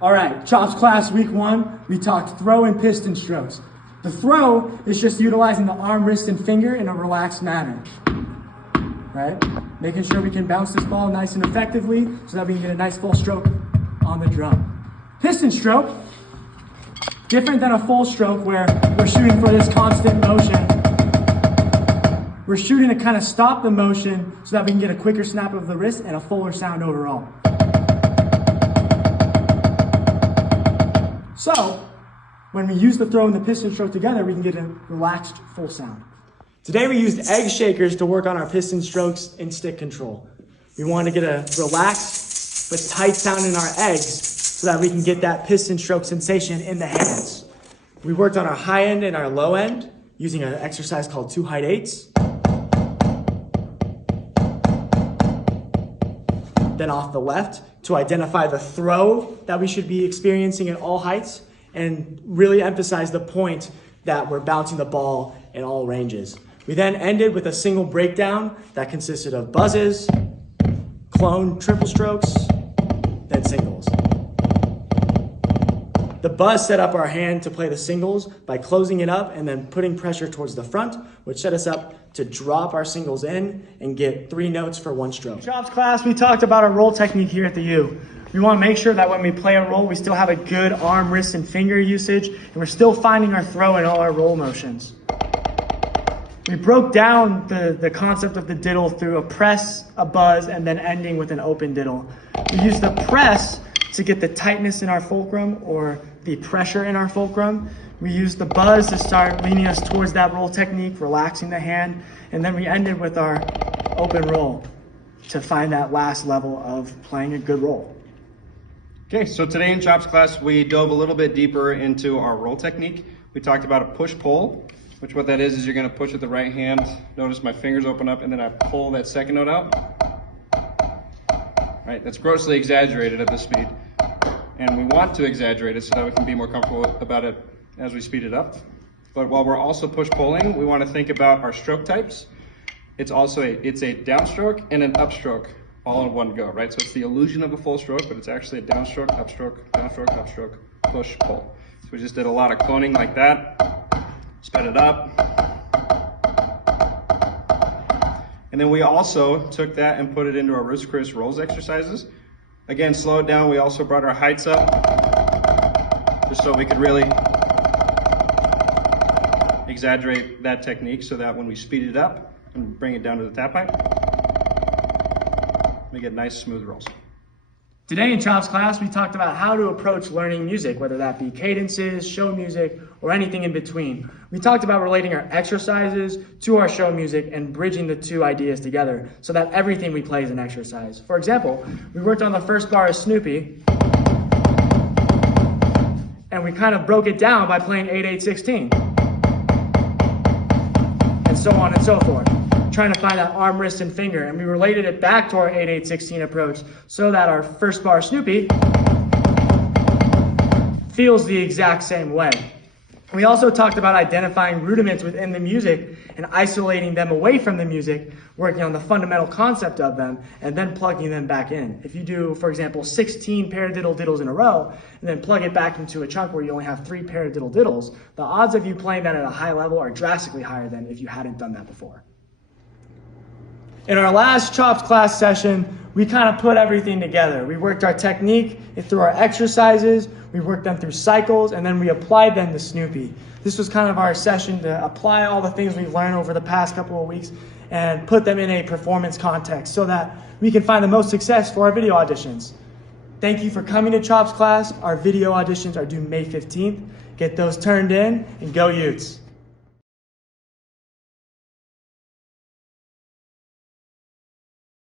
All right, chops class week 1, we talked throw and piston strokes. The throw is just utilizing the arm, wrist, and finger in a relaxed manner, right? Making sure we can bounce this ball nice and effectively so that we can get a nice full stroke on the drum. Piston stroke, different than a full stroke where we're shooting for this constant motion. We're shooting to kind of stop the motion so that we can get a quicker snap of the wrist and a fuller sound overall. So, when we use the throw and the piston stroke together, we can get a relaxed, full sound. Today we used egg shakers to work on our piston strokes and stick control. We want to get a relaxed but tight sound in our eggs so that we can get that piston stroke sensation in the hands. We worked on our high end and our low end using an exercise called 2 height 8s. Then off the left to identify the throw that we should be experiencing at all heights and really emphasize the point that we're bouncing the ball in all ranges. We then ended with a single breakdown that consisted of buzzes, clone triple strokes, then singles. The buzz set up our hand to play the singles by closing it up and then putting pressure towards the front, which set us up to drop our singles in and get 3 notes for 1 stroke. Chops class, we talked about our roll technique here at the U. We want to make sure that when we play a roll, we still have a good arm, wrist, and finger usage, and we're still finding our throw in all our roll motions. We broke down the concept of the diddle through a press, a buzz, and then ending with an open diddle. We use the press to get the tightness in our fulcrum or the pressure in our fulcrum. We use the buzz to start leaning us towards that roll technique, relaxing the hand, and then we ended with our open roll to find that last level of playing a good roll. Okay, so today in Chops class, we dove a little bit deeper into our roll technique. We talked about a push-pull, which what that is you're gonna push with the right hand. Notice my fingers open up and then I pull that second note out. Right, that's grossly exaggerated at this speed. And we want to exaggerate it so that we can be more comfortable about it as we speed it up. But while we're also push-pulling, we want to think about our stroke types. It's a downstroke and an upstroke all in one go, right? So it's the illusion of a full stroke, but it's actually a downstroke, upstroke, downstroke, upstroke, push, pull. So we just did a lot of cloning like that, sped it up. And then we also took that and put it into our wrist Chris rolls exercises. Again, slow it down. We also brought our heights up just so we could really exaggerate that technique so that when we speed it up and bring it down to the tap height, we get nice smooth rolls. Today in Chops class, we talked about how to approach learning music, whether that be cadences, show music, or anything in between. We talked about relating our exercises to our show music and bridging the 2 ideas together so that everything we play is an exercise. For example, we worked on the first bar of Snoopy, and we kind of broke it down by playing 8-8-16, and so on and so forth, trying to find that arm, wrist, and finger. And we related it back to our 8-8-16 approach so that our first bar of Snoopy feels the exact same way. We also talked about identifying rudiments within the music and isolating them away from the music, working on the fundamental concept of them, and then plugging them back in. If you do, for example, 16 paradiddle diddles in a row, and then plug it back into a chunk where you only have 3 paradiddle diddles, the odds of you playing that at a high level are drastically higher than if you hadn't done that before. In our last Chops class session, we kind of put everything together. We worked our technique through our exercises, we worked them through cycles, and then we applied them to Snoopy. This was kind of our session to apply all the things we've learned over the past couple of weeks and put them in a performance context so that we can find the most success for our video auditions. Thank you for coming to Chops class. Our video auditions are due May 15th. Get those turned in and go Utes.